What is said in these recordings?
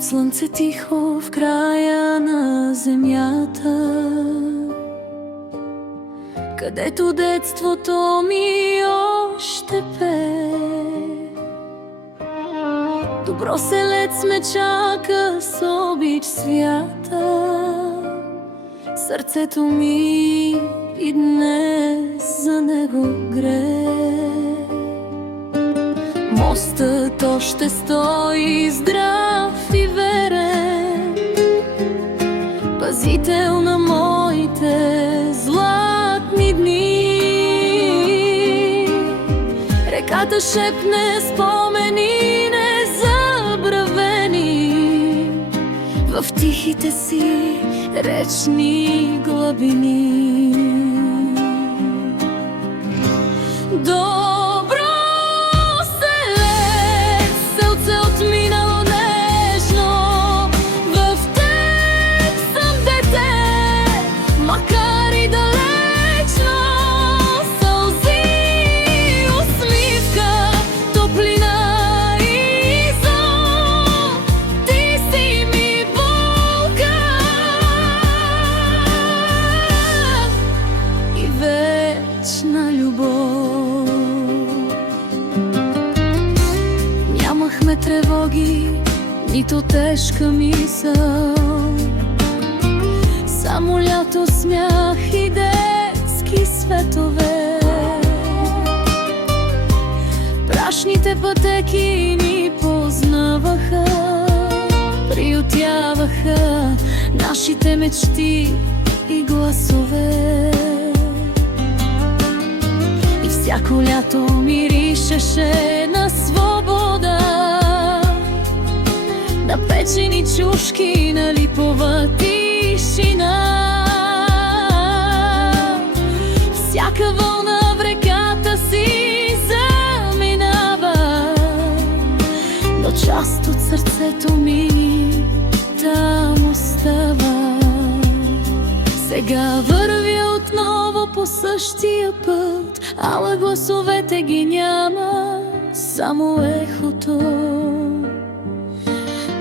Под слънце тихо в края на земята, където детството ми още пее. Добро селец ме чака с обич свята, сърцето ми и днес за него грее. Мостът още стои здрав и верен, пазител на моите златни дни. Реката шепне спомени незабравени в тихите си речни глъбини. Нямахме тревоги, нито тежка мисъл, само лято, смях и детски светове. Прашните пътеки ни познаваха, приютяваха нашите мечти и гласове. И всяко лято миришеше на свобода, на печени чушки, на липова тишина. Всяка вълна в реката си заминава, но част от сърцето ми там остава. Сега вървя отново по същия път, ала гласовете ги няма, само ехото.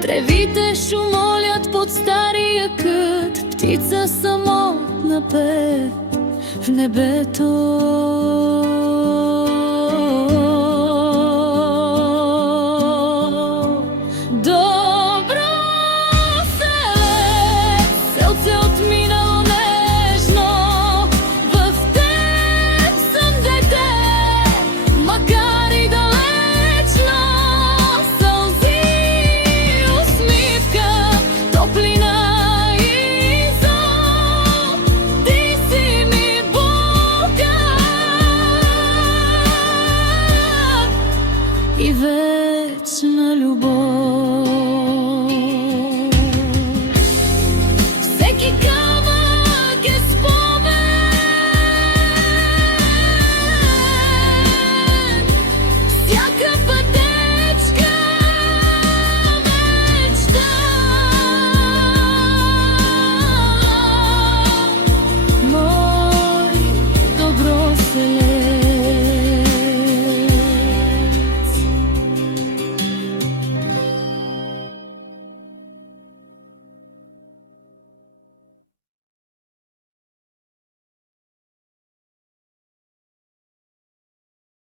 Тревите шумолят под стария кът, птица самотна пее в небето.